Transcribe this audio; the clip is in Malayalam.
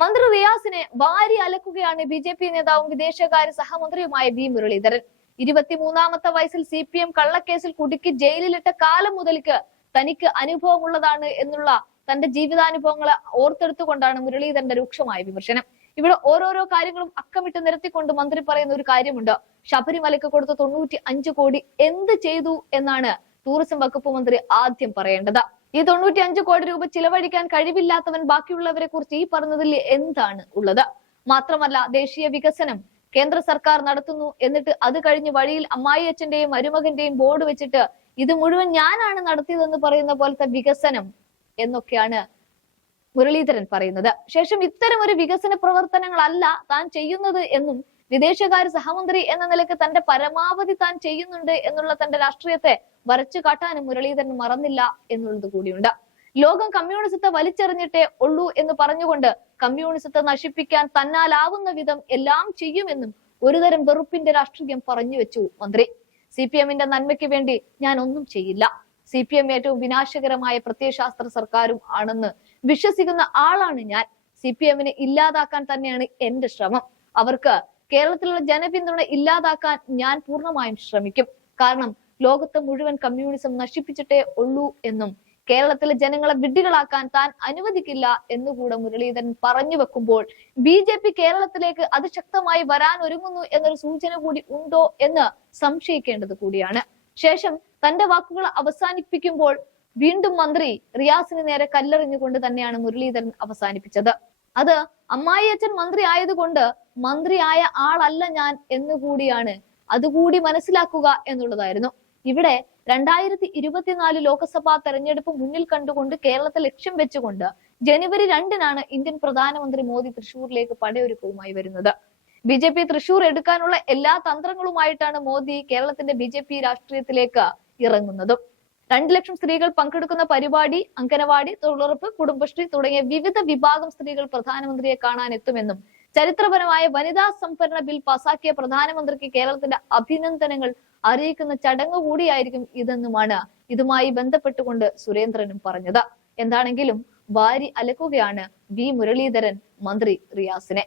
മന്ത്രി റിയാസിനെ ഭാര്യ അലക്കുകയാണ് ബി ജെ പി നേതാവും വിദേശകാര്യ സഹമന്ത്രിയുമായ വി മുരളീധരൻ. ഇരുപത്തിമൂന്നാമത്തെ വയസ്സിൽ സി പി എം കള്ളക്കേസിൽ കുടുക്കി ജയിലിലിട്ട കാലം മുതൽക്ക് തനിക്ക് അനുഭവമുള്ളതാണ് എന്നുള്ള തന്റെ ജീവിതാനുഭവങ്ങളെ ഓർത്തെടുത്തുകൊണ്ടാണ് മുരളീധരന്റെ രൂക്ഷമായ വിമർശനം. ഇവിടെ ഓരോരോ കാര്യങ്ങളും അക്കമിട്ട് നിരത്തിക്കൊണ്ട് മന്ത്രി പറയുന്ന ഒരു കാര്യമുണ്ട്. ശബരിമലയ്ക്ക് കൊടുത്ത തൊണ്ണൂറ്റി അഞ്ച് കോടി എന്ത് ചെയ്തു എന്നാണ് ടൂറിസം വകുപ്പ് മന്ത്രി ആദ്യം പറയേണ്ടത്. ഈ തൊണ്ണൂറ്റി അഞ്ച് കോടി രൂപ ചിലവഴിക്കാൻ കഴിവില്ലാത്തവൻ ബാക്കിയുള്ളവരെ കുറിച്ച് ഈ പറഞ്ഞതിൽ എന്താണ് ഉള്ളത്? മാത്രമല്ല ദേശീയ വികസനം കേന്ദ്ര സർക്കാർ നടത്തുന്നു എന്നിട്ട് അത് കഴിഞ്ഞ് വഴിയിൽ അമ്മായി അച്ഛന്റെയും മരുമകന്റെയും ബോർഡ് വെച്ചിട്ട് ഇത് മുഴുവൻ ഞാനാണ് നടത്തിയതെന്ന് പറയുന്ന പോലത്തെ വികസനം എന്നൊക്കെയാണ് മുരളീധരൻ പറയുന്നത്. ശേഷം ഇത്തരം ഒരു വികസന പ്രവർത്തനങ്ങളല്ല താൻ ചെയ്യുന്നത് എന്നും വിദേശകാര്യ സഹമന്ത്രി എന്ന നിലയ്ക്ക് തന്റെ പരമാവധി താൻ ചെയ്യുന്നുണ്ട് എന്നുള്ള തന്റെ രാഷ്ട്രീയത്തെ വരച്ചു കാട്ടാനും മുരളീധരൻ മറന്നില്ല എന്നുള്ളത് കൂടിയുണ്ട്. ലോകം കമ്മ്യൂണിസത്തെ വലിച്ചെറിഞ്ഞിട്ടേ ഉള്ളൂ എന്ന് പറഞ്ഞുകൊണ്ട് കമ്മ്യൂണിസത്തെ നശിപ്പിക്കാൻ തന്നാലാവുന്ന വിധം എല്ലാം ചെയ്യുമെന്നും ഒരുതരം വെറുപ്പിന്റെ രാഷ്ട്രീയം പറഞ്ഞു വെച്ചു മന്ത്രി. സി പി എമ്മിന്റെ നന്മയ്ക്ക് വേണ്ടി ഞാൻ ഒന്നും ചെയ്യില്ല. സി പി എം ഏറ്റവും വിനാശകരമായ പ്രത്യയശാസ്ത്ര സർക്കാരും ആണെന്ന് വിശ്വസിക്കുന്ന ആളാണ് ഞാൻ. സി പി എമ്മിനെ ഇല്ലാതാക്കാൻ തന്നെയാണ് എന്റെ ശ്രമം. അവർക്ക് കേരളത്തിലുള്ള ജനപിന്തുണ ഇല്ലാതാക്കാൻ ഞാൻ പൂർണമായും ശ്രമിക്കും. കാരണം ലോകത്തെ മുഴുവൻ കമ്മ്യൂണിസം നശിപ്പിച്ചിട്ടേ ഉള്ളൂ എന്നും കേരളത്തിലെ ജനങ്ങളെ വിഡ്ഢികളാക്കാൻ താൻ അനുവദിക്കില്ല എന്നുകൂടെ മുരളീധരൻ പറഞ്ഞു വെക്കുമ്പോൾ ബി ജെ പി കേരളത്തിലേക്ക് അതിശക്തമായി വരാൻ ഒരുങ്ങുന്നു എന്നൊരു സൂചന കൂടി ഉണ്ടോ എന്ന് സംശയിക്കേണ്ടത് കൂടിയാണ്. ശേഷം തന്റെ വാക്കുകൾ അവസാനിപ്പിക്കുമ്പോൾ വീണ്ടും മന്ത്രി റിയാസിന് നേരെ കല്ലെറിഞ്ഞുകൊണ്ട് തന്നെയാണ് മുരളീധരൻ അവസാനിപ്പിച്ചത്. അത് അമ്മായിയച്ഛൻ മന്ത്രി ആയതുകൊണ്ട് മന്ത്രിയായ ആളല്ല ഞാൻ എന്നുകൂടിയാണ് അതുകൂടി മനസ്സിലാക്കുക എന്നുള്ളതായിരുന്നു. ഇവിടെ രണ്ടായിരത്തി ഇരുപത്തിനാല് ലോക്സഭാ തെരഞ്ഞെടുപ്പ് മുന്നിൽ കണ്ടുകൊണ്ട് കേരളത്തെ ലക്ഷ്യം വെച്ചുകൊണ്ട് ജനുവരി രണ്ടിനാണ് ഇന്ത്യൻ പ്രധാനമന്ത്രി മോദി തൃശൂരിലേക്ക് പടയൊരുക്കവുമായി വരുന്നത്. ബി ജെ പി തൃശൂർ എടുക്കാനുള്ള എല്ലാ തന്ത്രങ്ങളുമായിട്ടാണ് മോദി കേരളത്തിന്റെ ബി ജെ പി രാഷ്ട്രീയത്തിലേക്ക് ഇറങ്ങുന്നതും. രണ്ടു ലക്ഷം സ്ത്രീകൾ പങ്കെടുക്കുന്ന പരിപാടി അങ്കനവാടി തൊഴിലുറപ്പ് കുടുംബശ്രീ തുടങ്ങിയ വിവിധ വിഭാഗം സ്ത്രീകൾ പ്രധാനമന്ത്രിയെ കാണാൻ എത്തുമെന്നും ചരിത്രപരമായ വനിതാ സംഭരണ ബിൽ പാസാക്കിയ പ്രധാനമന്ത്രിക്ക് കേരളത്തിന്റെ അഭിനന്ദനങ്ങൾ അറിയിക്കുന്ന ചടങ്ങ് കൂടിയായിരിക്കും ഇതെന്നുമാണ് ഇതുമായി ബന്ധപ്പെട്ടുകൊണ്ട് സുരേന്ദ്രനും പറഞ്ഞത്. എന്താണെങ്കിലും വാരി അലക്കുകയാണ് വി മുരളീധരൻ മന്ത്രി റിയാസിനെ.